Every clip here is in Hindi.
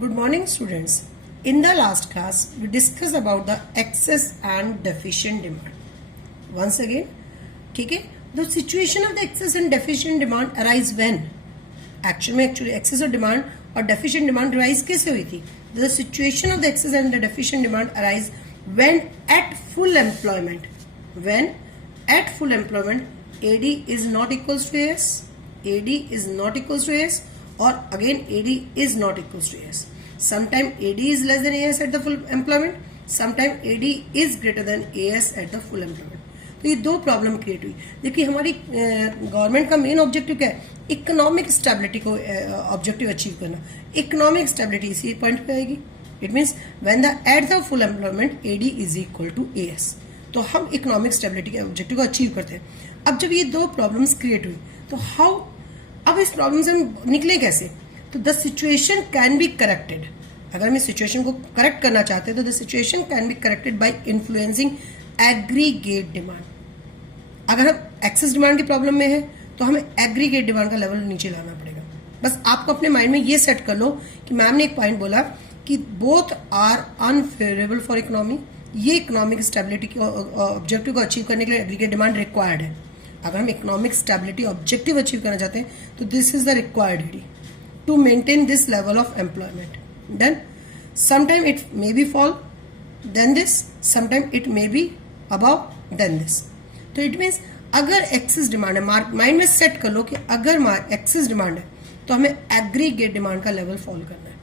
Good morning, students. In the last class, we discussed about the excess and deficient demand. Once again, ठीक है? The situation of the excess and deficient demand arise when? Actually excess of demand और deficient demand arise कैसे हुई थी? The situation of the excess and the deficient demand arise when at full employment. When at full employment, AD is not equals to AS. AD is not equals to AS. Or again AD is not equals to AS. Sometime AD is less than AS at the full employment. Sometime AD is greater than AS at the full employment. तो ये दो प्रॉब्लम क्रिएट हुई. देखिए हमारी गवर्नमेंट का मेन ऑब्जेक्टिव क्या है? इकोनॉमिक स्टेबिलिटी को ऑब्जेक्टिव अचीव करना. इकोनॉमिक स्टेबिलिटी इसी पॉइंट पे आएगी. It means when the at the full employment AD is equal to AS. तो हम इकोनॉमिक स्टेबिलिटी के ऑब्जेक्टिव को अचीव करते हैं. अब जब ये दो प्रॉब्लम्स क्रिएट हुई तो हाउ, अब इस प्रॉब्लम से हम निकले कैसे? तो the situation can be corrected. अगर हम इस सिचुएशन को करेक्ट करना चाहते हैं तो the situation can be corrected by influencing aggregate demand. अगर हम एक्सेस डिमांड की प्रॉब्लम में है तो हमें एग्रीगेट डिमांड का लेवल नीचे लाना पड़ेगा. बस आपको अपने माइंड में ये सेट कर लो कि मैम ने एक पॉइंट बोला कि both are unfavourable for economy. ये इकोनॉमिक स्टेबिलिटी के ऑब्जेक्टिव को अचीव करने के लिए एग्रीगेट डिमांड रिक्वायर्ड है. अगर हम इकोनॉमिक स्टेबिलिटी ऑब्जेक्टिव अचीव करना चाहते हैं तो this is the required AD to maintain this level of employment. Then sometime it may be fall than this, sometime it may be above than this. तो इट मीन्स अगर एक्सेस डिमांड है, माइंड में सेट कर लो कि अगर एक्सेस डिमांड है तो हमें एग्रीगेट डिमांड का लेवल फॉल करना है.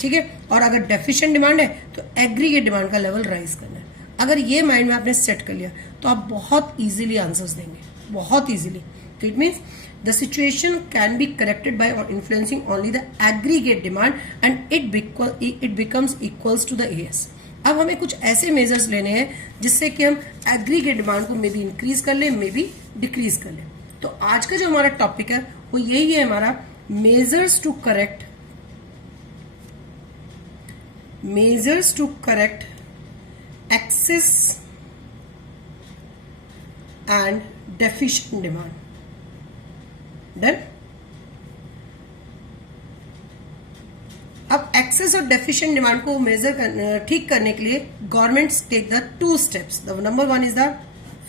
ठीक है. और अगर डेफिशिएंट डिमांड है तो एग्रीगेट डिमांड का लेवल राइज करना है. अगर ये माइंड में आपने सेट कर लिया तो आप बहुत इजीली आंसर्स देंगे, बहुत इजीली. तो it means the situation can be corrected by influencing only the aggregate demand and it becomes equals to the AS. अब हमें कुछ ऐसे मेजर्स लेने हैं जिससे कि हम एग्रीगेट डिमांड को मे बी इंक्रीज कर ले, मे बी डिक्रीज कर ले. तो आज का जो हमारा टॉपिक है वो यही है हमारा measures to correct excess and deficient demand. Done? अब एक्सेस और डेफिशिएंट डिमांड को मेजर ठीक करने के लिए governments take the two steps. The number one is the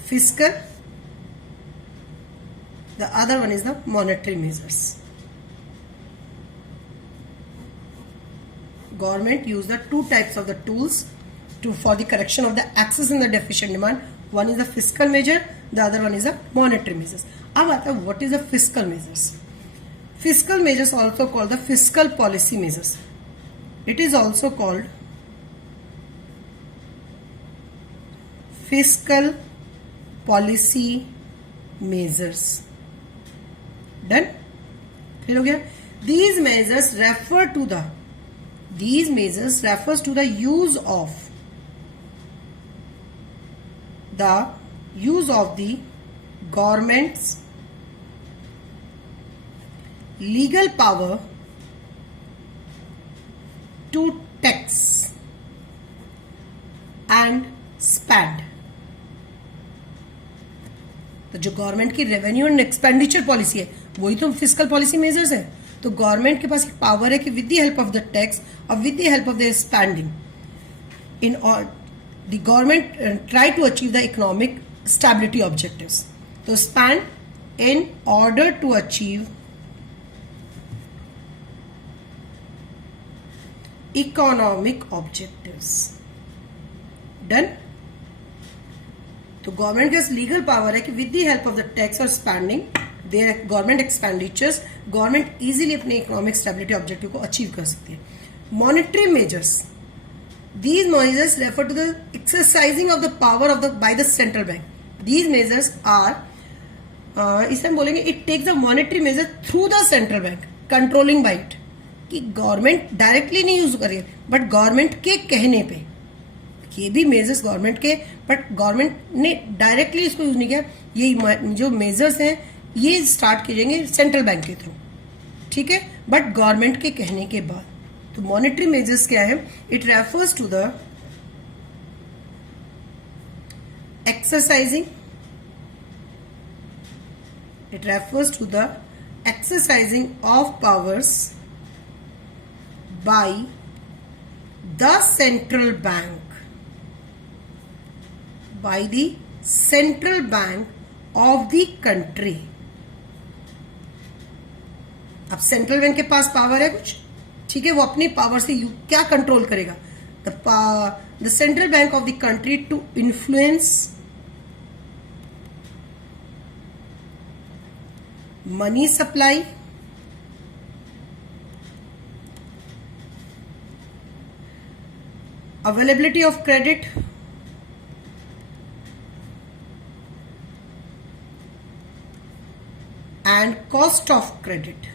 fiscal, the other one is the monetary measures. Government use the two types of the tools for the correction of the excess and the deficient demand. One is the fiscal measure, the other one is the monetary measures. अब आता है what is the fiscal measures? Fiscal measures also called the fiscal policy measures. It is also called fiscal policy measures. Done? फिर हो गया. These measures refers to the use of the government's legal power to tax and spend. तो जो गवर्नमेंट की रेवेन्यू एंड एक्सपेंडिचर पॉलिसी है वही तो फिस्कल पॉलिसी मेजर्स है. तो गवर्नमेंट के पास एक पावर है कि with the help of the tax और with the help of the spending in the government try to achieve the economic stability objectives. So spend in order to achieve economic objectives. Done? तो गवर्नमेंट के लीगल पावर है कि with the help of the tax और spending their government expenditures government easily अपने इकोनॉमिक स्टेबिलिटी ऑब्जेक्टिव को अचीव कर सकती है. Monetary measures, these measures refer to the exercising of the power by the central bank. These measures are इसे हम बोलेंगे it takes the monetary measure through the central bank controlling by it. कि गवर्नमेंट डायरेक्टली नहीं यूज कर रही है बट गवर्नमेंट के कहने पे. ये भी मेजर्स गवर्नमेंट के, बट गवर्नमेंट ने डायरेक्टली इसको यूज नहीं किया. ये जो मेजर्स हैं ये स्टार्ट किए जाएंगे सेंट्रल बैंक के थ्रू. ठीक है. बट गवर्नमेंट के कहने के बाद. तो मॉनेटरी मेजर्स क्या है? It refers to the exercising, exercising of powers by the central bank, by the central bank of the country. अब सेंट्रल बैंक के पास पावर है कुछ, ठीक है, वो अपनी पावर से क्या कंट्रोल करेगा? The central bank of the country to influence money supply, availability of credit, and cost of credit,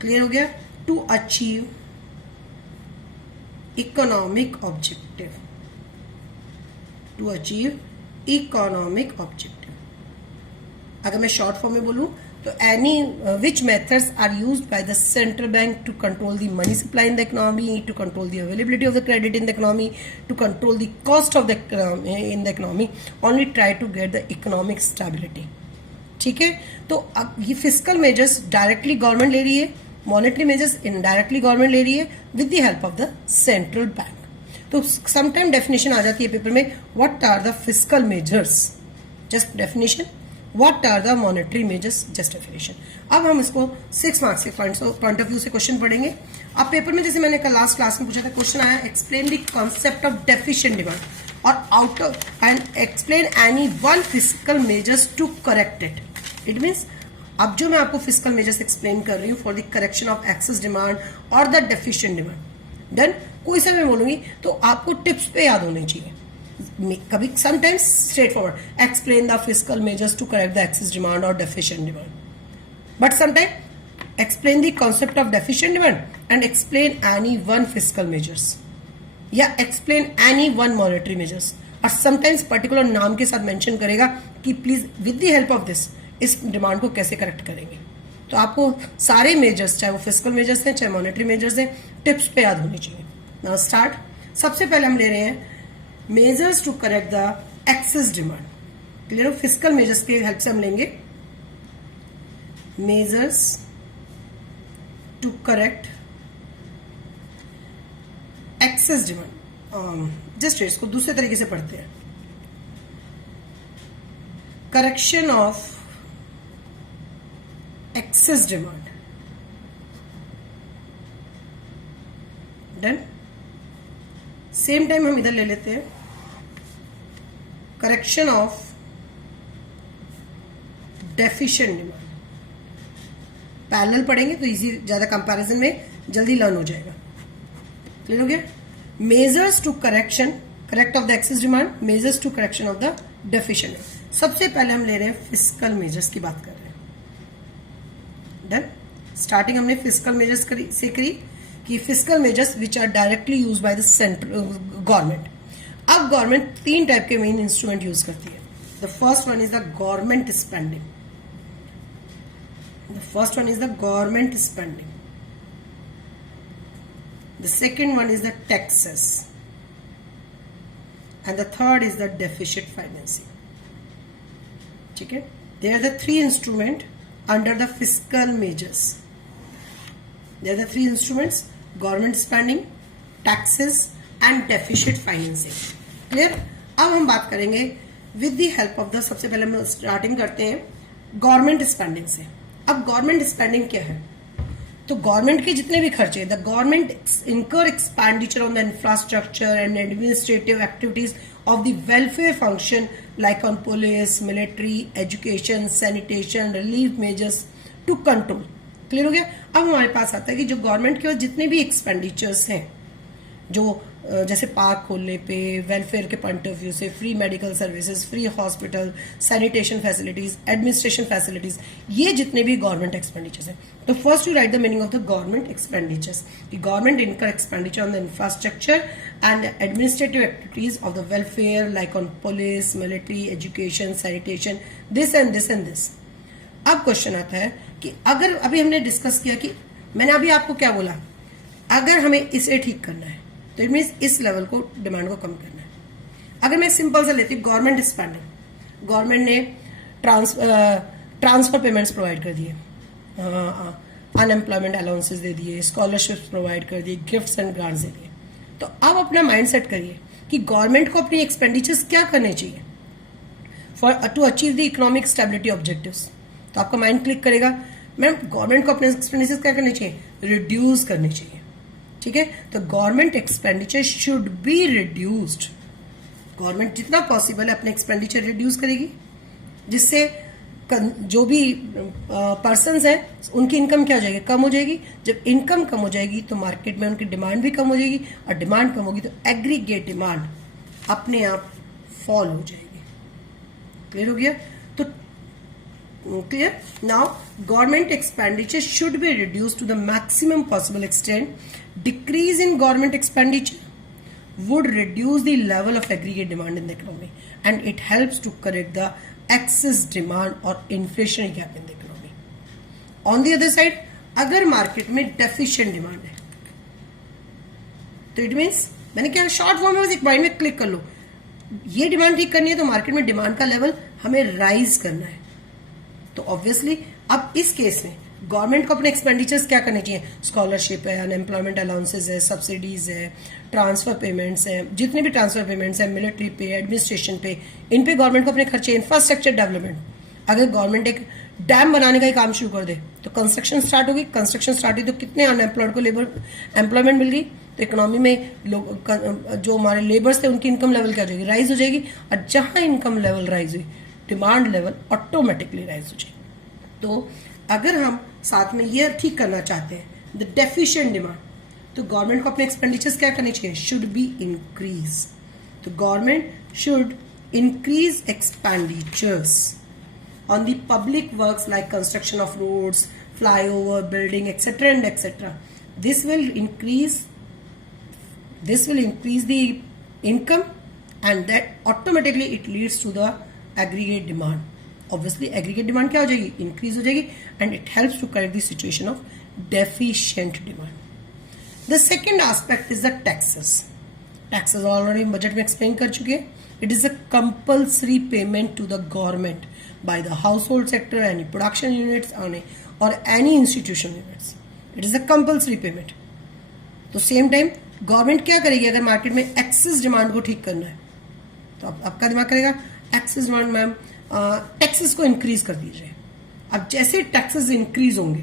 clear हो गया? to achieve economic objective, अगर मैं शॉर्ट फॉर्म में बोलूं तो any which methods are used by the central bank to control the money supply in the economy, to control the availability of the credit in the economy, to control the cost of the in the economy, only try to get the economic stability. ठीक है, तो अब ये फिस्कल मेजर्स डायरेक्टली गवर्नमेंट ले रही है, मॉनेटरी मेजर्स इनडायरेक्टली गवर्नमेंट ले रही है with the help of the central bank. तो समटाइम डेफिनेशन आ जाती है पेपर में, what are the fiscal measures, just definition, what are the monetary measures, just definition. अब हम इसको 6 मार्क्स के पॉइंट ऑफ व्यू से क्वेश्चन पढ़ेंगे. अब पेपर में जैसे मैंने कल लास्ट क्लास में पूछा था, क्वेश्चन आया explain the concept of deficient demand और out of and explain any one fiscal measures to correct it. It means अब जो मैं आपको फिस्कल मेजर्स एक्सप्लेन कर रही हूँ for the correction of excess demand और द डेफिशिएंट डिमांड, देन कोई सा मैं बोलूंगी तो आपको टिप्स पे याद होने चाहिए. कभी sometimes straightforward explain the fiscal measures to correct the excess demand और deficient demand, but sometime explain the concept of deficient demand and explain any one fiscal measures या explain any one monetary measures, और समटाइम्स पर्टिकुलर नाम के साथ मेंशन करेगा कि please with the help of this इस डिमांड को कैसे करेक्ट करेंगे. तो आपको सारे मेजर्स, चाहे वो फिस्कल मेजर्स हैं चाहे मॉनेटरी मेजर्स हैं, टिप्स पे याद होनी चाहिए. Now start. सबसे पहले हम ले रहे हैं measures to correct the excess demand. Clear हो? फिस्कल मेजर्स की हेल्प से हम लेंगे measures to correct excess demand. Just इसको दूसरे तरीके से पढ़ते हैं. Correction of excess demand, done. Same time हम इधर ले लेते हैं correction of deficient demand. Parallel पढ़ेंगे तो इजी, ज्यादा कंपैरिजन में जल्दी लर्न हो जाएगा. क्लियर हो गया? Measures to correct of the excess demand, measures to correction of the deficient. सबसे पहले हम ले रहे हैं फिस्कल मेजर्स की बात कर रहे हैं. डन. स्टार्टिंग हमने फिस्कल मेजर्स से करी कि fiscal measures which are directly use by the central government. अब गवर्नमेंट 3 टाइप के मेन इंस्ट्रूमेंट यूज करती है. The first one is the government spending. The second one is the taxes, and the third is the deficit financing. ठीक है? They are the 3 instruments under the fiscal measures. They are the 3 instruments: government spending, taxes, and deficit financing. Clear? अब हम बात करेंगे with the help of the, सबसे पहले हम स्टार्टिंग करते हैं गवर्नमेंट स्पेंडिंग से. अब गवर्नमेंट स्पेंडिंग क्या है? तो गवर्नमेंट के जितने भी खर्चे, the government incur expenditure on the infrastructure and administrative activities of the welfare function like on police, military, education, sanitation, relief measures to control. Clear हो गया? अब हमारे पास आता है कि जो गवर्नमेंट के जितने भी एक्सपेंडिचर्स हैं, जो जैसे पार्क खोलने पे, वेलफेयर के पॉइंट ऑफ व्यू से, free medical services, free hospital, sanitation facilities, administration facilities, ये जितने भी गवर्नमेंट एक्सपेंडिचर्स हैं. तो first you write the meaning of the government expenditures. Government incur expenditure on the infrastructure and administrative activities of the welfare like on police, military, education, sanitation, this and this and this. अब क्वेश्चन आता है कि अगर अभी हमने डिस्कस किया कि मैंने अभी आपको क्या बोला, अगर हमें इसे ठीक करना है तो इट मीन्स इस लेवल को, डिमांड को कम करना है. अगर मैं सिंपल सा लेती हूँ गवर्नमेंट स्पेंडिंग, गवर्नमेंट ने ट्रांसफर पेमेंट्स प्रोवाइड कर दिए, अनएम्प्लॉयमेंट अलाउंसेस दे दिए, स्कॉलरशिप्स प्रोवाइड कर दिए, गिफ्ट्स एंड ग्रांट्स दे दिए। तो अब अपना माइंड सेट करिए कि गवर्नमेंट को अपनी एक्सपेंडिचर्स क्या करने चाहिए for to achieve the economic stability objectives. तो आपका माइंड क्लिक करेगा, मैम गवर्नमेंट को अपने एक्सपेंडिचर्स क्या करने चाहिए, रिड्यूस करने चाहिए। ठीक है, तो government expenditure should be reduced. Government जितना पॉसिबल है अपने एक्सपेंडिचर रिड्यूस करेगी, जिससे जो भी पर्सन्स हैं उनकी इनकम क्या हो जाएगी, कम हो जाएगी। जब इनकम कम हो जाएगी तो मार्केट में उनकी डिमांड भी कम हो जाएगी, और डिमांड कम होगी तो एग्रीगेट डिमांड अपने आप फॉल हो जाएगी। क्लियर हो गया? तो clear? Now government expenditure should be reduce to the maximum possible extent. Decrease in government expenditure would reduce the level of aggregate demand in the economy, and it helps to correct the excess demand or inflationary gap in the economy. On the other side, अगर मार्केट में डेफिशिएंट डिमांड है तो इट मीन्स, मैंने क्या शॉर्ट फॉर्म में बस एक माइंड में क्लिक कर लो, ये डिमांड ठीक करनी है तो मार्केट में डिमांड का लेवल हमें राइज करना है। तो ऑब्वियसली अब इस केस में गवर्नमेंट को अपने एक्सपेंडिचर्स क्या करने चाहिए, स्कॉलरशिप है, अनएम्प्लॉयमेंट अलाउंसेस है, सब्सिडीज है, ट्रांसफर पेमेंट्स है, जितने भी ट्रांसफर पेमेंट्स है, मिलिट्री पे, एडमिनिस्ट्रेशन पे, इन पे गवर्नमेंट को अपने खर्चे, इंफ्रास्ट्रक्चर डेवलपमेंट। अगर गवर्नमेंट एक डैम बनाने का ही काम शुरू कर दे तो कंस्ट्रक्शन स्टार्ट होगी, कंस्ट्रक्शन स्टार्ट हुई तो कितने अनएम्प्लॉयड को लेबर एम्प्लॉयमेंट मिल गई, तो इकोनॉमी में लोग जो हमारे लेबर्स थे उनकी इनकम लेवल क्या हो जाएगी, राइज हो जाएगी। और जहां इनकम लेवल राइज हुई डिमांड लेवल ऑटोमेटिकली राइज हो जाएगी। तो अगर हम साथ में ये ठीक करना चाहते हैं द डेफिशिएंट डिमांड, तो गवर्नमेंट को अपने एक्सपेंडिचर्स क्या करने चाहिए, शुड बी इंक्रीज। तो government should increase expenditures on the public works like construction of roads, flyover, building etcetera and etcetera. This will increase the income and that automatically it leads to the aggregate demand. Obviously aggregate demand क्या हो जाएगी, इंक्रीज हो जाएगी, and it helps to correct the situation of deficient demand. The second aspect is the taxes. Taxes already budget में एक्सप्लेन कर चुके हैं। It is a compulsory payment to the government by the household sector, any production units और any institution units. It is a compulsory payment. तो सेम टाइम गवर्नमेंट क्या करेगी, अगर मार्केट में एक्सेस डिमांड को ठीक करना है तो आपका दिमाग करेगा एक्सेस डिमांड, मैम टैक्सेस को इंक्रीज कर दीजिए। अब जैसे टैक्सेस इंक्रीज होंगे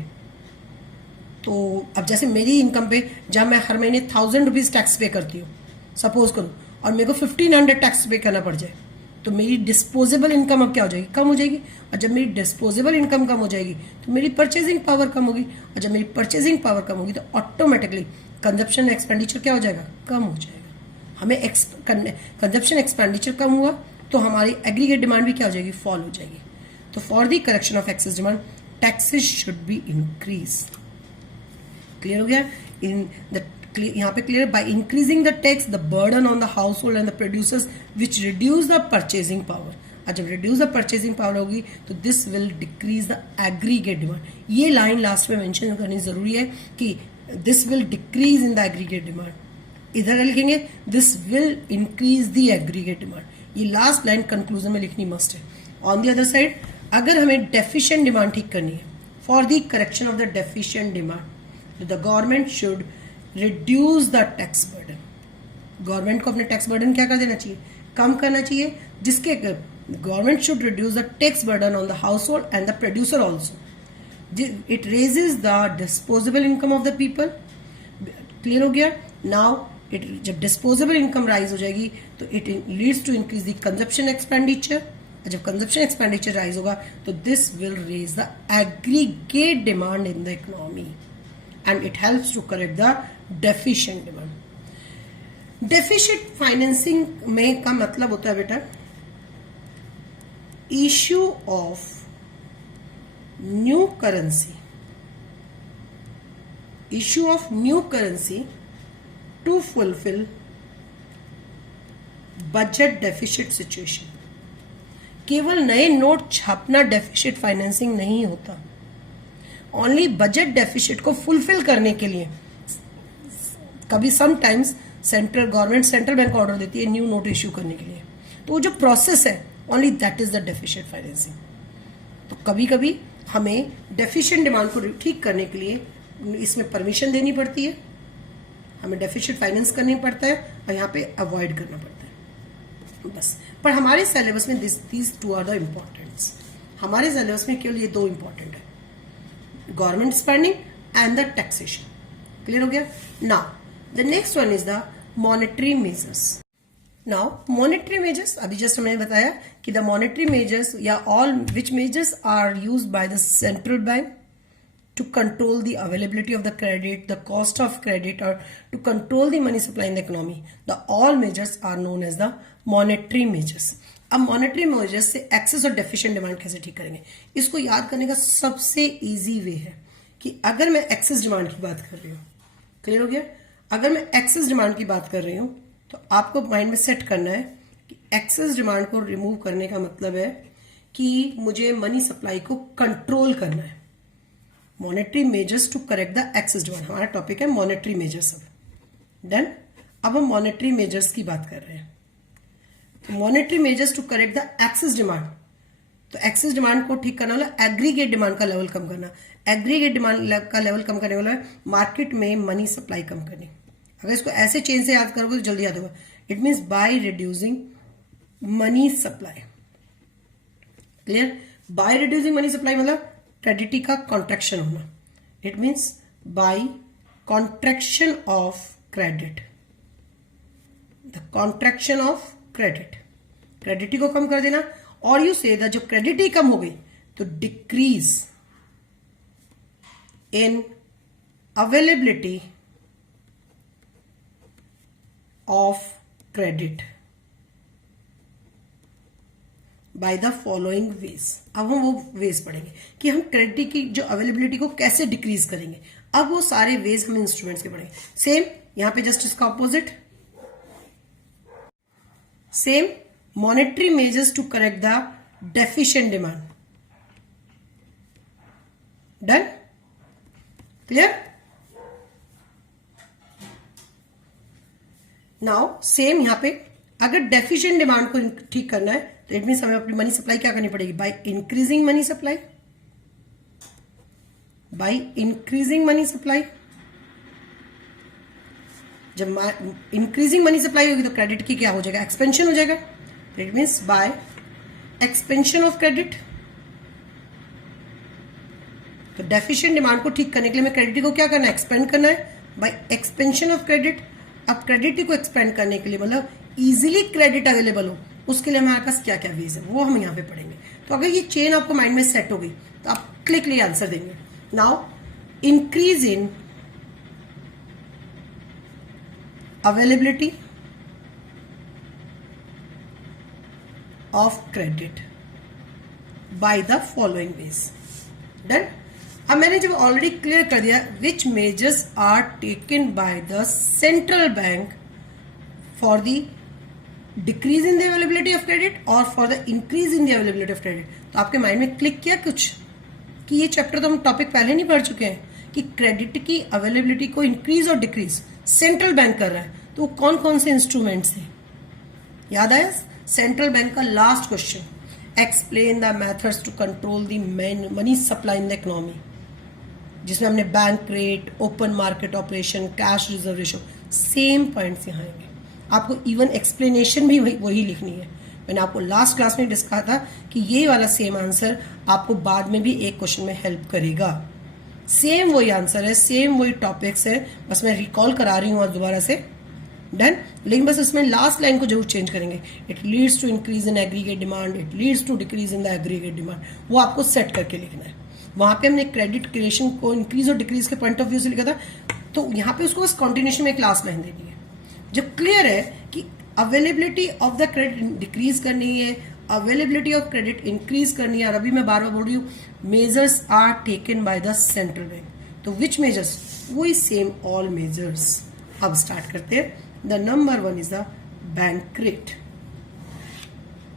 तो अब जैसे मेरी इनकम पे जब मैं हर महीने 1000 रुपीज टैक्स पे करती हूँ सपोज करूँ, और मेरे को 1500 टैक्स पे करना पड़ जाए, तो मेरी डिस्पोजेबल इनकम अब क्या हो जाएगी, कम हो जाएगी। और जब मेरी डिस्पोजेबल इनकम कम हो जाएगी तो मेरी परचेजिंग पावर कम होगी, और जब मेरी परचेजिंग पावर कम होगी तो ऑटोमेटिकली कंजप्शन एक्सपेंडिचर क्या हो जाएगा, कम हो जाएगा। हमें कंजप्शन एक्सपेंडिचर कम हुआ तो हमारी एग्रीगेट डिमांड भी क्या हो जाएगी, फॉल हो जाएगी। तो for the correction of excess demand taxes should be increase. Clear हो गया? इन द यहाँ पे clear, by increasing the tax the burden on the house hold and the producers which reduce the purchasing power. और जब रिड्यूस द परचेजिंग पावर होगी तो this will decrease the aggregate demand. ये लाइन लास्ट में मेंशन करनी जरूरी है कि this will decrease in the aggregate demand. इधर लिखेंगे this will increase the aggregate demand. ये लास्ट लाइन कंक्लूजन में लिखनी मस्ट है। ऑन द अदर साइड, अगर हमें डेफिशिएंट डिमांड ठीक करनी है, for the correction of the deficient demand the government should reduce the tax burden. Government को अपने टैक्स बर्डन क्या कर देना चाहिए, कम करना चाहिए, जिसके government should reduce the tax burden on the house hold and the producer also. It raises the disposable income of the people. Clear हो गया? नाउ जब डिस्पोजेबल इनकम राइज हो जाएगी तो it leads to increase the consumption expenditure. जब कंजप्शन एक्सपेंडिचर राइज होगा तो this will raise the aggregate demand in the economy and it helps to correct the deficient demand. Deficit financing में का मतलब होता है बेटा issue of new currency, issue of new currency to fulfill budget deficit situation। केवल नए नोट छापना डेफिशिट फाइनेंसिंग नहीं होता, ओनली बजट डेफिशिट को फुलफिल करने के लिए कभी sometimes central government central bank order देती है न्यू नोट इश्यू करने के लिए, तो वो जो प्रोसेस है only that is the deficit financing. तो कभी कभी हमें डेफिशिएंट डिमांड को ठीक करने के लिए इसमें परमिशन देनी पड़ती है, हमें डेफिशिएंट फाइनेंस करनी पड़ता है और यहाँ पे अवॉइड करना पड़ता है बस। पर हमारे सिलेबस में these two are the importants. हमारे सिलेबस में केवल ये दो इंपॉर्टेंट है, government spending and the taxation. Clear हो गया? Now the next one is the monetary measures. Now monetary measures, अभी जस्ट हमने बताया कि द मॉनेटरी मेजर्स या all which measures are used by the central bank to control the availability of the credit, the cost of credit, or to control the money supply in the economy. The all measures are known as the monetary measures. अब monetary measures से excess और deficient demand कैसे ठीक करेंगे, इसको याद करने का सबसे easy way है कि अगर मैं excess demand की बात कर रही हूँ, क्लियर हो गया? अगर मैं excess demand की बात कर रही हूँ तो आपको माइंड में सेट करना है कि excess demand को रिमूव करने का मतलब है कि मुझे मनी सप्लाई को कंट्रोल करना है। Monetary measures to correct the excess demand, हमारा टॉपिक है मॉनेटरी मेजर्स। अब डन। अब हम मॉनेटरी मेजर्स की बात कर रहे हैं। तो monetary measures to correct the excess demand, तो एक्सेस डिमांड को ठीक करना वाला एग्रीगेट डिमांड का लेवल कम करना। एग्रीगेट डिमांड का लेवल कम करने वाला है मार्केट में मनी सप्लाई कम करनी। अगर इसको ऐसे चेन से याद करोगे तो जल्दी याद होगा। It means by reducing money supply. Clear? By reducing money supply मतलब क्रेडिटी का कॉन्ट्रैक्शन होना। It means by contraction of credit, the contraction of credit, क्रेडिटी को कम कर देना। और यू से द जो क्रेडिटी कम हो गई तो decrease in availability of credit by the following veg. अब हम वो वेज पढ़ेंगे कि हम क्रेडिट की जो अवेलेबिलिटी को कैसे डिक्रीज करेंगे। अब वो सारे वेज हम इंस्ट्रूमेंट्स के पढ़ेंगे। सेम यहां पे जस्ट इसका opposite, same monetary measures to correct the deficient demand. Done? Clear? Now same यहां पे अगर डेफिशिएंट डिमांड को ठीक करना है तो इट मीन्स हमें अपनी मनी सप्लाई क्या करनी पड़ेगी? By increasing money supply, by increasing money supply. जब इंक्रीजिंग मनी सप्लाई होगी तो क्रेडिट की क्या हो जाएगा? एक्सपेंशन हो जाएगा। It means bye expansion of credit. तो डेफिशिएंट डिमांड को ठीक करने के लिए हमें क्रेडिट को क्या करना है? एक्सपेंड करना है बाय एक्सपेंशन ऑफ क्रेडिट। अब क्रेडिट को एक्सपेंड करने के लिए मतलब इजीली क्रेडिट अवेलेबल हो, उसके लिए हमारे पास क्या क्या वेज है वो हम यहां पे पढ़ेंगे। तो अगर ये चेन आपको माइंड में सेट हो गई तो आप क्लिकली आंसर देंगे। Now increase in availability of credit by the following ways. Done? अब मैंने जब ऑलरेडी क्लियर कर दिया which measures are taken by the central bank for the decrease in the availability of credit और for the increase in the availability of credit, तो आपके माइंड में क्लिक किया कुछ कि ये चैप्टर तो हम टॉपिक पहले नहीं पढ़ चुके हैं कि क्रेडिट की अवेलेबिलिटी को इंक्रीज और डिक्रीज सेंट्रल बैंक कर रहा है, तो वो कौन कौन से इंस्ट्रूमेंट्स थे? याद आया? सेंट्रल बैंक का last question, explain the methods to control the money supply in the economy, जिसमें हमने bank rate, open market operation, cash reserve ratio, same points यहाँ आएंगे। आपको इवन एक्सप्लेनेशन भी वही लिखनी है। मैंने आपको लास्ट क्लास में डिस्कस था कि ये वाला सेम आंसर आपको बाद में भी एक क्वेश्चन में हेल्प करेगा। सेम वही आंसर है, सेम वही टॉपिक्स है, बस मैं रिकॉल करा रही हूँ और दोबारा से। डन? लेकिन बस इसमें लास्ट लाइन को जरूर चेंज करेंगे। It leads to increase in aggregate demand, it leads to decrease in the aggregate demand, वो आपको सेट करके लिखना है। वहां पे हमने क्रेडिट क्रिएशन को इंक्रीज और डिक्रीज के पॉइंट ऑफ व्यू से लिखा था, तो यहाँ पे उसको बस कॉन्टिन्यूशन में एक लास्ट लाइन देनी है। जब क्लियर है कि availability of the credit decrease करनी है, अवेलेबिलिटी ऑफ क्रेडिट इंक्रीज करनी है, और अभी मैं बार बार बोल रही हूँ measures are taken by the central bank, तो विच मेजर्स? वही सेम ऑल मेजर्स। अब स्टार्ट करते हैं। The number one is the bank rate.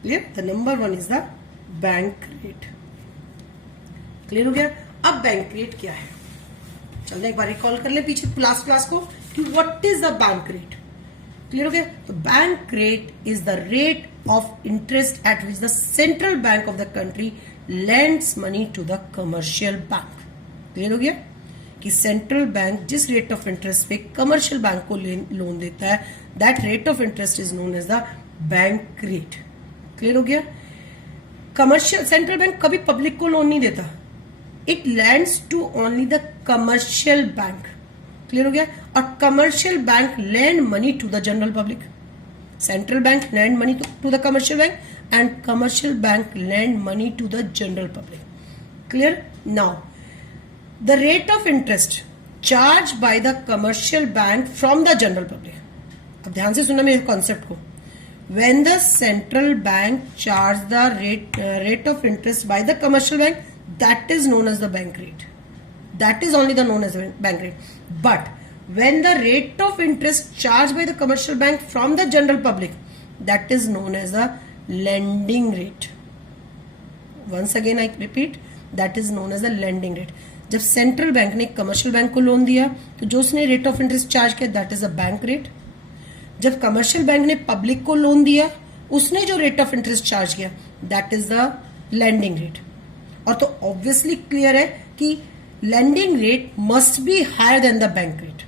Clear? The number one is the bank rate. Clear हो गया? अब बैंक रेट क्या है? चलते एक बार रिकॉल कर ले पीछे लास्ट क्लास को कि what is the bank rate. Clear हो गया? तो bank rate is the rate of interest at which the central bank of the country lends money to the commercial bank. Clear हो गया कि सेंट्रल बैंक जिस रेट ऑफ इंटरेस्ट पे कमर्शियल बैंक को लोन देता है, that rate of interest is known as the bank rate. Clear हो गया. कमर्शियल सेंट्रल बैंक कभी पब्लिक को लोन नहीं देता, it lends to only the commercial bank. Clear हो गया. और commercial bank lend money to the general public. Central bank lend money to the commercial bank and commercial bank lend money to the general public. Clear? Now, the rate of interest charged by the commercial bank from the general public. अब ध्यान से सुनना मेरे कॉन्सेप्ट को. When the central bank charge the rate of interest by the commercial bank, that is known as the bank rate. That is only the known as the bank rate. But when the rate of interest charged by the commercial bank from the general public, that is known as the lending rate. Once again I repeat, that is known as the lending rate. जब सेंट्रल बैंक ने कमर्शियल बैंक को लोन दिया तो जो उसने रेट ऑफ इंटरेस्ट चार्ज किया that is a bank rate. जब कमर्शियल बैंक ने पब्लिक को लोन दिया उसने जो रेट ऑफ इंटरेस्ट चार्ज किया that is the lending rate. और तो ऑब्वियसली क्लियर है कि lending rate must be higher than the bank rate.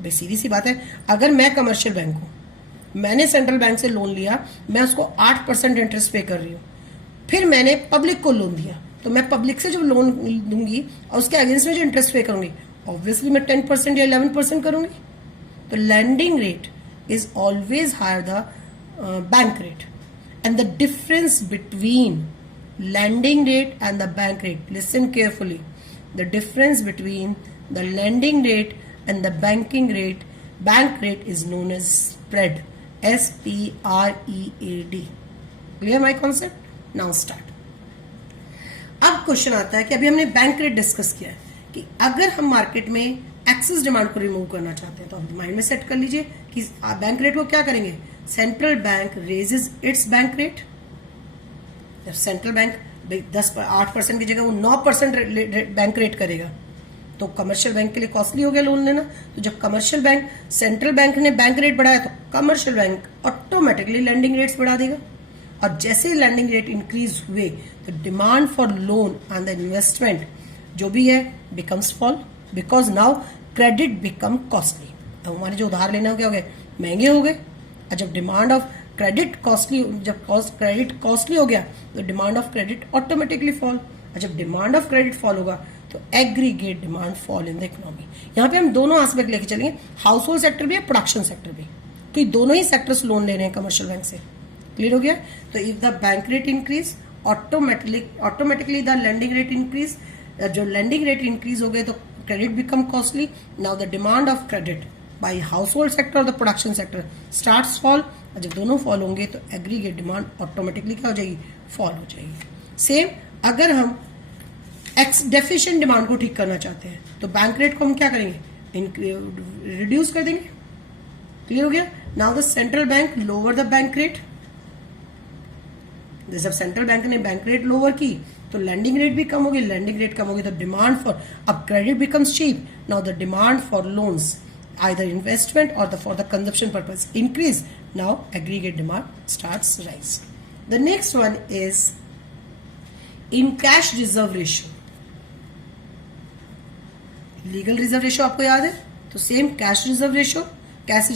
भाई सीधी सी बात है, अगर मैं कमर्शियल बैंक हूं, मैंने सेंट्रल बैंक से लोन लिया, मैं उसको 8% इंटरेस्ट पे कर रही हूं, फिर मैंने पब्लिक को लोन दिया, तो मैं पब्लिक से जो लोन दूंगी और उसके अगेंस्ट में जो इंटरेस्ट पे करूंगी ऑब्वियसली मैं 10% या 11% करूंगी. तो lending rate is always higher the bank rate. And the difference between lending rate and the bank rate, listen carefully, the difference between the lending rate and the bank rate is known as spread. SPREAD. Clear my concept? Now start. अब क्वेश्चन आता है कि अभी हमने बैंक रेट डिस्कस किया है कि अगर हम मार्केट में एक्सेस डिमांड को रिमूव करना चाहते हैं तो आप माइंड में सेट कर लीजिए कि बैंक रेट को क्या करेंगे. Central bank raises it's bank rate. जब सेंट्रल बैंक 8% की जगह वो 9% बैंक रेट करेगा तो कमर्शियल बैंक के लिए कॉस्टली हो गया लोन लेना. तो जब कमर्शियल बैंक सेंट्रल बैंक ने बैंक रेट बढ़ाया तो commercial bank automatically landing rates बढ़ा देगा. और जैसे ही लैंडिंग रेट इंक्रीज हुए तो demand for loan and the investment जो भी है becomes fall because now credit become costly. अब हमारे जो उधार लेना हो क्या हो गए, महंगे हो गए. और जब डिमांड ऑफ क्रेडिट कॉस्टली, जब क्रेडिट कॉस्टली हो गया तो demand of credit automatically fall. और जब डिमांड ऑफ क्रेडिट फॉल होगा तो aggregate demand fall in the economy. यहाँ पे हम दोनों एस्पेक्ट लेके चलेंगे, हाउस होल्ड सेक्टर भी है, प्रोडक्शन सेक्टर भी. तो ये दोनों ही सेक्टर्स लोन ले रहे हैं कमर्शियल बैंक से. क्लियर हो गया. तो if the bank rate increase automatically the lending rate increase. जो लेंडिंग रेट इंक्रीज हो गए तो credit become costly. Now the demand of credit by household sector और the production sector starts fall. और जब दोनों फॉल होंगे तो एग्रीगेट डिमांड ऑटोमेटिकली क्या हो जाएगी, फॉल हो जाएगी. सेम अगर हम डेफिशिएंट डिमांड को ठीक करना चाहते हैं तो बैंक रेट को हम क्या करेंगे, रिड्यूस कर देंगे. क्लियर हो गया. Now the central bank lower the bank rate. जब सेंट्रल बैंक ने बैंक रेट लोअर की तो लैंडिंग रेट भी कम होगी. लैंडिंग रेट कम होगी तो डिमांड फॉर, अब credit becomes cheap. Now the demand for loans either investment or for the consumption purpose increase. Now aggregate demand starts rise. The next one is in cash reserve ratio. Legal reserve ratio आपको याद है तो same cash reserve ratio. Cash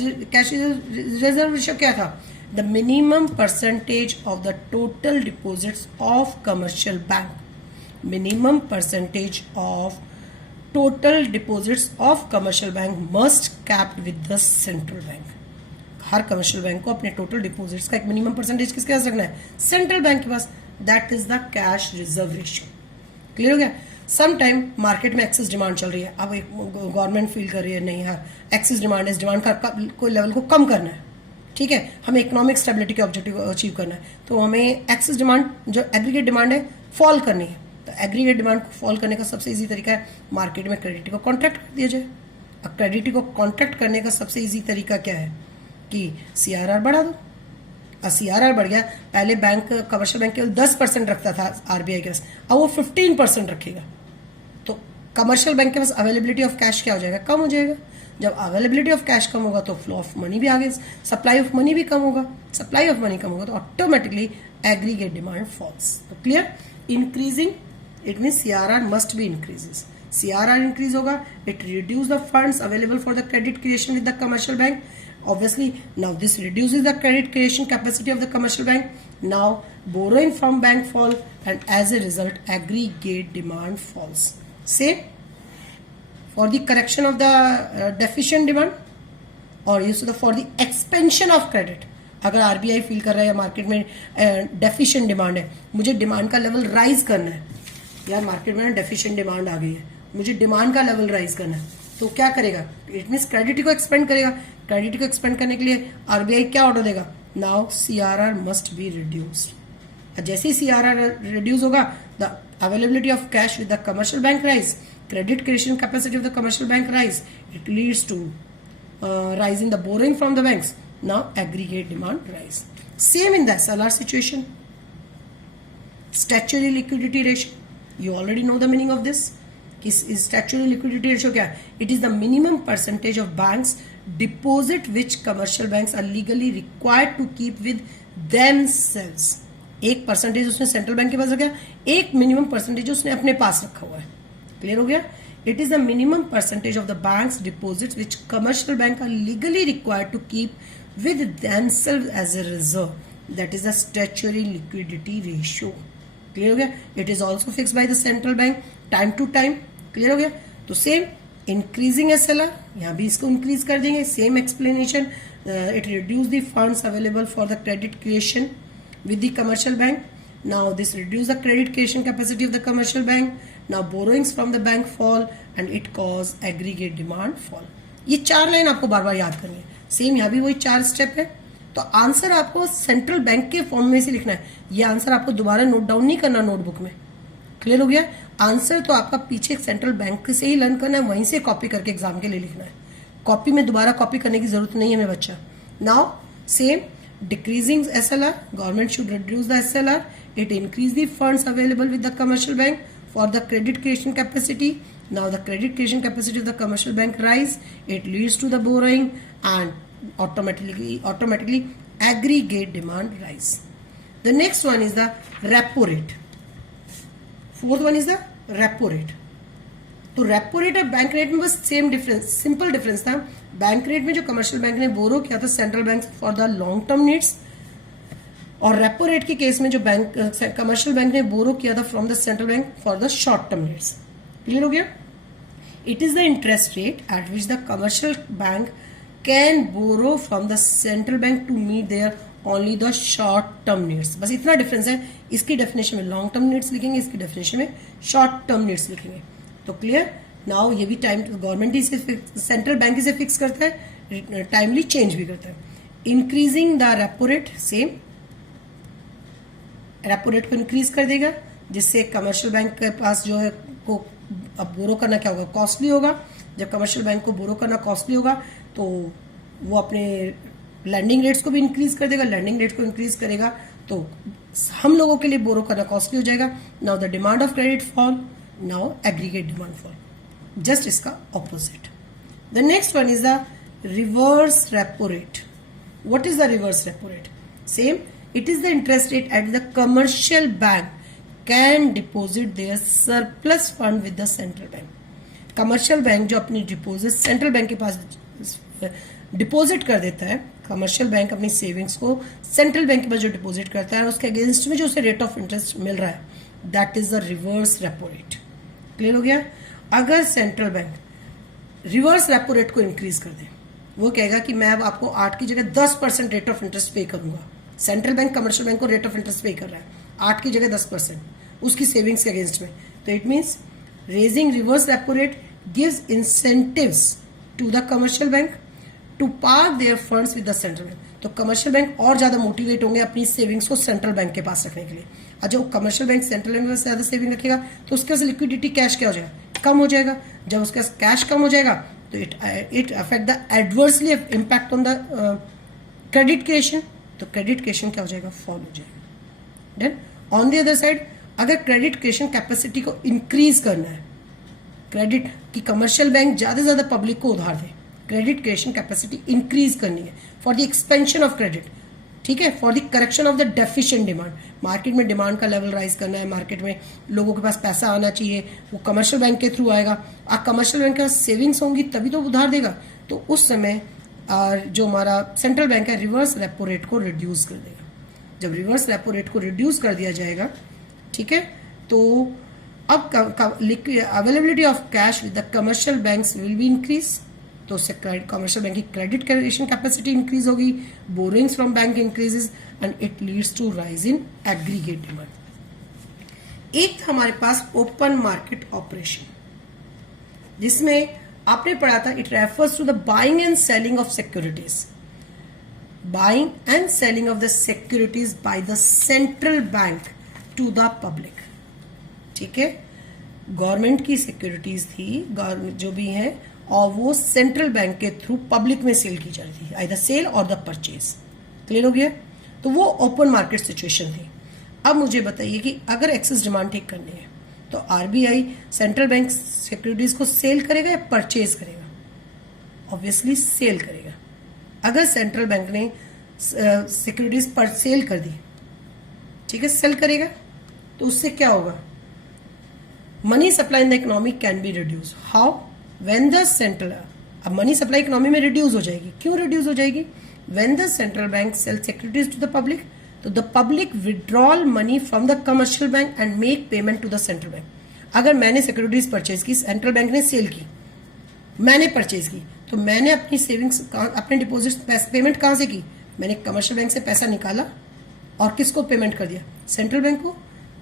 reserve ratio क्या था, the minimum percentage of the total deposits of commercial bank. Minimum percentage of total deposits of commercial bank must capped with the central bank. Her commercial bank को अपने टोटल डिपॉजिट्स का एक मिनिमम परसेंटेज किसके पास रखना है, सेंट्रल बैंक के पास. That is the cash reserve ratio. Clear हो गया. सम टाइम मार्केट में एक्सेस डिमांड चल रही है. अब एक गवर्नमेंट फील कर रही है नहीं यार एक्सेस डिमांड है, इस डिमांड का कोई लेवल को कम करना है. ठीक है, हमें इकोनॉमिक स्टेबिलिटी के ऑब्जेक्टिव अचीव करना है तो हमें एक्सेस डिमांड जो एग्रीगेट डिमांड है फॉल करनी है. तो एग्रीगेट डिमांड को फॉल करने का सबसे इजी तरीका है मार्केट में क्रेडिट को कॉन्ट्रैक्ट कर दिया जाए. अब क्रेडिट को कॉन्ट्रैक्ट करने का सबसे इजी तरीका क्या है कि CRR बढ़ा दो. और CRR बढ़ गया, पहले बैंक कमर्शियल बैंक केवल 10% रखता था RBI के पास, अब वो 15% रखेगा. तो कमर्शियल बैंक के पास अवेलेबिलिटी ऑफ कैश क्या हो जाएगा, कम हो जाएगा. जब अवेलेबिलिटी ऑफ कैश कम होगा तो फ्लो ऑफ मनी भी आगे, सप्लाई ऑफ मनी भी कम होगा, सप्लाई ऑफ मनी कम होगा तो ऑटोमेटिकली एग्रीगेट डिमांड फॉल्स. तो clear. Increasing it mean CRR must B increases. CRR increase होगा, it reduce the funds available for the credit creation with the commercial bank. Obviously, now this reduces the credit creation capacity of the commercial bank. Now borrowing from bank fall, and as a result, aggregate demand falls. Same for the correction of the deficient demand, or use for the expansion of credit. अगर RBI फील कर रहा है या मार्केट में डेफिशिएंट डिमांड है, मुझे डिमांड का लेवल राइज करना है, यार मार्केट में डेफिशिएंट डिमांड आ गई है, मुझे डिमांड का लेवल राइज करना है, तो क्या करेगा? इट मीन्स क्रेडिट को एक्सपेंड करेगा. क्रेडिट को एक्सपेंड करने के लिए RBI क्या ऑर्डर देगा? Now CRR must be reduced. जैसे ही CRR रिड्यूस होगा, the availability of cash with the commercial bank rise, credit creation capacity of the commercial bank rise, it leads to rise in the borrowing from the banks. Now aggregate demand rise. Same in the SLR situation. Statutory liquidity ratio. You already know the meaning of this. Is statutory liquidity ratio क्या है? It is the minimum percentage of banks deposit which commercial banks are legally required to keep with themselves. एक परसेंटेज उसने सेंट्रल बैंक के पास रखा, एक मिनिमम परसेंटेज उसने अपने पास रखा हुआ है. क्लियर हो गया? It is the minimum percentage of the bank's deposits which commercial banks are legally required to keep with themselves as a reserve. That is the statutory liquidity ratio. Clear हो गया? It is also fixed by the central bank time to time. Clear हो गया? तो same increasing SLR, यहाँ भी इसको increase कर देंगे. Same explanation. It reduce the funds available for the credit creation with the commercial bank. Now this reduce the credit creation capacity of the commercial bank. Now borrowings from the bank fall and it cause aggregate demand fall. ये 4 लाइन आपको बार बार याद करनी है. सेम यहाँ भी वही 4 स्टेप है. तो आंसर आपको सेंट्रल बैंक के फॉर्म में से लिखना है. ये आंसर आपको दोबारा नोट डाउन नहीं करना नोटबुक में. क्लियर हो गया? आंसर तो आपका पीछे सेंट्रल बैंक से ही लर्न करना है, वहीं से कॉपी करके एग्जाम के लिए लिखना है. कॉपी में दोबारा कॉपी करने की जरूरत नहीं है मेरे बच्चा. Now same decreasing SLR, government should reduce the SLR. It increase the funds available with the commercial bank for the credit creation capacity. Now the credit creation capacity of the commercial bank rise. It leads to the borrowing and automatically aggregate demand rise. The next one is the repo rate. Fourth one is the repo rate. तो रेपो रेट और बैंक रेट में बस सेम डिफरेंस, सिंपल डिफरेंस था. बैंक रेट में जो कमर्शियल बैंक ने बोरो किया था central bank for the long term needs, और रेपो रेट के केस में जो बैंक कमर्शियल बैंक ने बोरो किया था from the central bank for the short term needs. Clear हो गया? It is the interest rate at which the commercial bank can borrow from the central bank to meet their only the short term needs. बस इतना डिफरेंस है. इसकी डेफिनेशन में लॉन्ग टर्म नीड्स लिखेंगे, इसकी डेफिनेशन में शॉर्ट टर्म नीड्स लिखेंगे. तो क्लियर? नाउ ये भी टाइम गवर्नमेंट ही सेंट्रल बैंक से फिक्स करता है, टाइमली चेंज भी करता है. Increasing the repo rate, same repo rate को इंक्रीज कर देगा, जिससे कमर्शियल बैंक के पास जो है को अब बोरो करना क्या होगा? कॉस्टली होगा. जब कमर्शियल बैंक को बोरो करना कॉस्टली होगा तो वो अपने लैंडिंग रेट्स को भी इंक्रीज कर देगा. लैंडिंग रेट को इंक्रीज करेगा तो हम लोगों के लिए बोरो करना कॉस्टली हो जाएगा. Now the demand of credit fall, now aggregate demand fall. Just इसका opposite. The next one is the reverse repo rate. What is the reverse repo rate? Same. It is the interest rate at the commercial bank can deposit their surplus fund with the central bank. Commercial bank जो अपनी डिपोजिट सेंट्रल बैंक के पास डिपोजिट कर देता है, कमर्शियल बैंक अपनी सेविंग्स को सेंट्रल बैंक के पास जो डिपोजिट करता है उसके अगेंस्ट में जो उसे रेट ऑफ इंटरेस्ट मिल रहा है, that is the reverse repo rate. Clear हो गया? अगर central bank reverse repo rate को इंक्रीज कर दे, वो कहेगा कि मैं अब आपको 8 की जगह 10% रेट ऑफ इंटरेस्ट पे करूंगा. सेंट्रल बैंक कमर्शियल बैंक को रेट ऑफ इंटरेस्ट पे कर रहा है 8 की जगह 10% उसकी सेविंग्स के अगेंस्ट में. तो it means raising reverse repo rate gives incentives to the commercial bank to park their funds with the central bank. तो कमर्शियल बैंक और ज्यादा मोटिवेट होंगे अपनी सेविंग्स को सेंट्रल बैंक के पास रखने के लिए. और जो कमर्शियल बैंक सेंट्रल बैंक में ज्यादा सेविंग रखेगा तो उसके पास लिक्विडिटी कैश क्या हो जाएगा? कम हो जाएगा. जब उसका कैश कम हो जाएगा तो it affect the adversely impact on the credit creation. तो क्रेडिट क्रिएशन क्या हो जाएगा? फॉल हो जाएगा. Then on the other side, अगर क्रेडिट क्रिएशन कैपेसिटी को इंक्रीज करना है, क्रेडिट की कमर्शियल बैंक ज्यादा से ज्यादा पब्लिक को उधार दे, क्रेडिट क्रिएशन कैपेसिटी इंक्रीज करनी है for the expansion of credit, ठीक है, for the correction of the deficient demand. Market में डिमांड का लेवल राइज करना है, मार्केट में लोगों के पास पैसा आना चाहिए, वो कमर्शियल बैंक के थ्रू आएगा। कमर्शियल बैंक के पास सेविंग्स होंगी तभी तो उधार देगा, तो उस समय जो हमारा सेंट्रल बैंक है रिवर्स रेपो रेट को रिड्यूस कर देगा। जब रिवर्स रेपो रेट को रिड्यूस कर दिया जाएगा, ठीक है, तो अब availability of cash with the commercial banks will be increase, तो उससे कमर्शियल बैंक की क्रेडिट क्रिएशन कैपेसिटी इंक्रीज होगी, borrowings from bank increases and it leads to rise in aggregate demand. एक हमारे पास ओपन मार्केट ऑपरेशन, जिसमें आपने पढ़ा था it refers to the buying and selling of securities, buying and selling of the securities by the central bank to the public, ठीक है, गवर्नमेंट की सिक्योरिटीज थी जो भी हैं, और वो सेंट्रल बैंक के थ्रू पब्लिक में सेल की जा रही थी, आइदर सेल और द परचेज। क्लियर हो गया? तो वो ओपन मार्केट सिचुएशन थी। अब मुझे बताइए कि अगर एक्सेस डिमांड ठीक करनी है तो आरबीआई सेंट्रल बैंक सिक्योरिटीज को सेल करेगा या परचेज करेगा? ऑब्वियसली सेल करेगा। अगर सेंट्रल बैंक ने सिक्योरिटीज पर सेल कर दी, ठीक है, सेल करेगा, तो उससे क्या होगा? Money supply in the economy can be reduce. How? When the central, अब मनी सप्लाई इकोनॉमी में रिड्यूस हो जाएगी। क्यों रिड्यूस हो जाएगी? When the central bank sell securities to the public, तो the public withdrawal money from the commercial bank and make payment to the central bank. अगर मैंने सिक्योरिटीज परचेज की, सेंट्रल बैंक ने सेल की, मैंने परचेज की, तो मैंने अपनी सेविंग्स, अपने डिपॉजिट पेमेंट कहां से की? मैंने कमर्शियल बैंक से पैसा निकाला और किसको पेमेंट कर दिया? सेंट्रल बैंक को,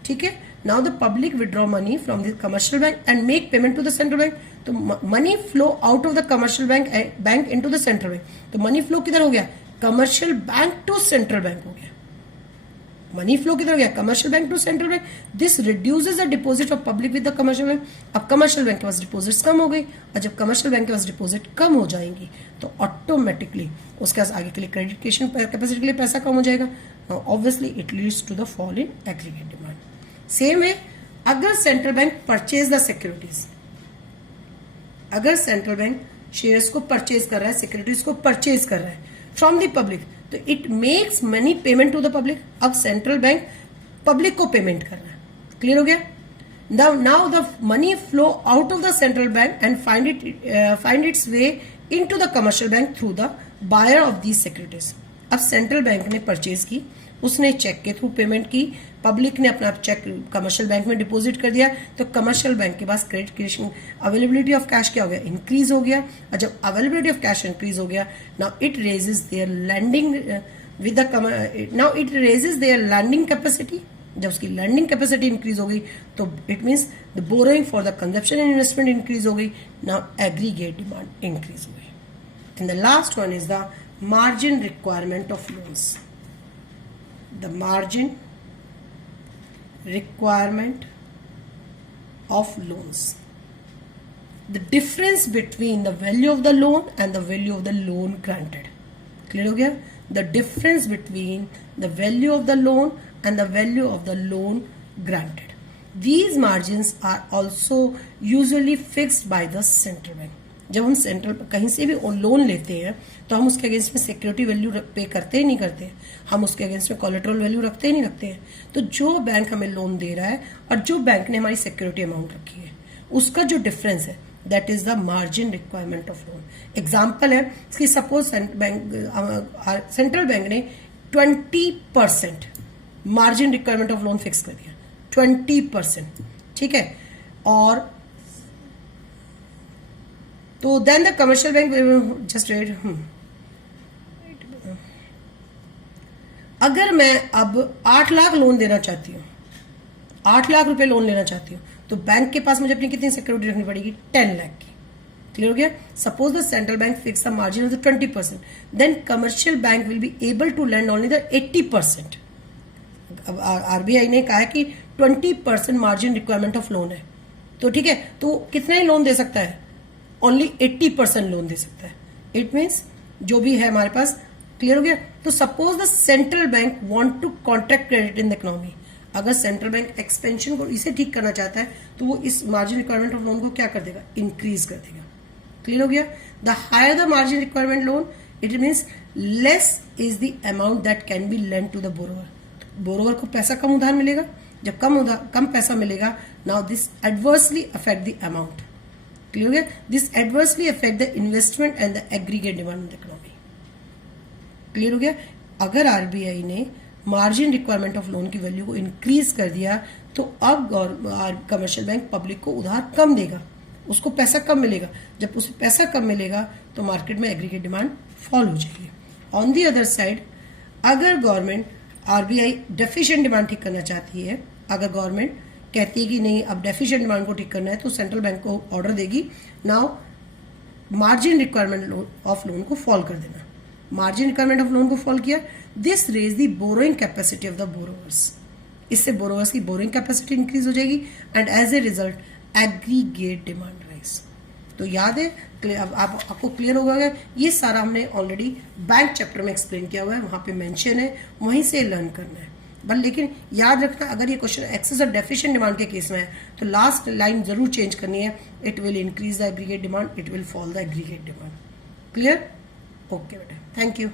ठीक है। Now the public withdraw money from the commercial bank and make payment to the central bank, तो money flow out of the commercial bank into the central bank. तो मनी फ्लो किधर हो गया? Commercial bank to central bank हो गया। मनी फ्लो किधर हो गया? Commercial bank to central bank. This reduces the deposit of public with the commercial bank. अब कमर्शियल बैंक के पास डिपॉजिट्स कम हो गई, और जब कमर्शियल बैंक के पास डिपॉजिट कम हो जाएंगी तो ऑटोमेटिकली उसके पास आगे के लिए क्रेडिट क्रिएशन कैपेसिटी के लिए पैसा कम हो जाएगा। Obviously it leads to the fall in aggregate demand. Same है, अगर central bank purchase the securities, अगर सेंट्रल बैंक शेयर्स को परचेज कर रहा है, सिक्योरिटीज को परचेज कर रहा है फ्रॉम द पब्लिक, तो it makes money payment to the public. अब सेंट्रल बैंक पब्लिक को पेमेंट कर रहा है। क्लियर हो गया? Now the money flow out of the central bank and find its way into the commercial bank through the buyer of these securities. अब सेंट्रल बैंक ने परचेज की, उसने चेक के थ्रू पेमेंट की, पब्लिक ने अपना चेक कमर्शियल बैंक में डिपॉजिट कर दिया, तो कमर्शियल बैंक के पास credit creation availability of cash क्या हो गया? इंक्रीज हो गया। और जब अवेलेबिलिटी ऑफ कैश इंक्रीज हो गया, now it raises their lending with the, now it raises their lending capacity. जब उसकी लैंडिंग कैपेसिटी इंक्रीज हो गई तो it means the borrowing for the consumption and investment increase हो गई। नाउ एग्रीगेट डिमांड इंक्रीज हो गई। And the last one is the margin requirement of loans. The margin requirement of loans. The difference between the value of the loan and the value of the loan granted. Clear हो गया? The difference between the value of the loan and the value of the loan granted. These margins are also usually fixed by the central bank. जब हम सेंट्रल कहीं से भी लोन लेते हैं तो हम उसके अगेंस्ट में सिक्योरिटी वैल्यू पे करते ही नहीं करते, हम उसके अगेंस्ट में कोलेटरल वैल्यू रखते ही नहीं रखते हैं। तो जो बैंक हमें लोन दे रहा है और जो बैंक ने हमारी सिक्योरिटी अमाउंट रखी है, उसका जो डिफरेंस है that is the margin requirement of loan. Example है कि सपोज सेंट्रल बैंक ने 20% margin requirement of loan fix कर दिया, 20%, ठीक है, और तो then the commercial bank just wait, अगर मैं अब 8 लाख लोन देना चाहती हूँ, 8 लाख रुपए लोन लेना चाहती हूँ, तो बैंक के पास मुझे अपनी कितनी सिक्योरिटी रखनी पड़ेगी? 10 लाख की। क्लियर हो गया? Suppose the central bank fix the margin of the 20%, then commercial bank will be able to lend only the 80%। अब आरबीआई ने कहा कि 20% मार्जिन रिक्वायरमेंट ऑफ लोन है, तो ठीक है, तो कितने लोन दे सकता है? ओनली 80% लोन दे सकता है। इट मीन्स जो भी है हमारे पास। क्लियर हो गया? तो suppose the central bank want to contract credit in the economy, अगर सेंट्रल बैंक एक्सपेंशन को इसे ठीक करना चाहता है तो वो इस मार्जिन रिक्वायरमेंट ऑफ लोन को क्या कर देगा? इंक्रीज कर देगा। क्लियर हो गया. The higher the margin requirement loan, it means less is the amount that can be lend to the borrower. Borrower को पैसा कम उधार मिलेगा. जब कम पैसा मिलेगा, now this adversely affect the amount. Clear हो गया. This adversely affect the investment and the aggregate demand in the economy. Clear हो गया. अगर आरबीआई ने मार्जिन रिक्वायरमेंट ऑफ लोन की वैल्यू को इंक्रीज कर दिया तो अब कमर्शियल बैंक पब्लिक को उधार कम देगा, उसको पैसा कम मिलेगा. जब उसे पैसा कम मिलेगा तो मार्केट में एग्रीगेट डिमांड फॉल हो जाएगी. ऑन दी अदर साइड, अगर गवर्नमेंट आरबीआई डेफिशिएंट डिमांड ठीक करना चाहती है, अगर गवर्नमेंट कहती है कि नहीं अब डेफिशिएंट डिमांड को ठीक करना है, तो सेंट्रल बैंक को ऑर्डर देगी now margin requirement of loan को फॉल कर देना. मार्जिन रिक्वायरमेंट ऑफ लोन को फॉल किया, this raise the borrowing capacity of the borrowers. इससे बोरोवर्स की बोरोइंग कैपेसिटी इंक्रीज हो जाएगी and as a result aggregate demand rise. तो याद है, आपको क्लियर होगा. ये सारा हमने ऑलरेडी बैंक चैप्टर में एक्सप्लेन किया हुआ है, वहां पे मेंशन है, वहीं से लर्न करना है. बट लेकिन याद रखना, अगर ये क्वेश्चन एक्सेस और डेफिशिएंट डिमांड के केस में है तो लास्ट लाइन जरूर चेंज करनी है. It will increase the aggregate demand, it will fall the aggregate demand. Clear? Okay बेटा, थैंक यू.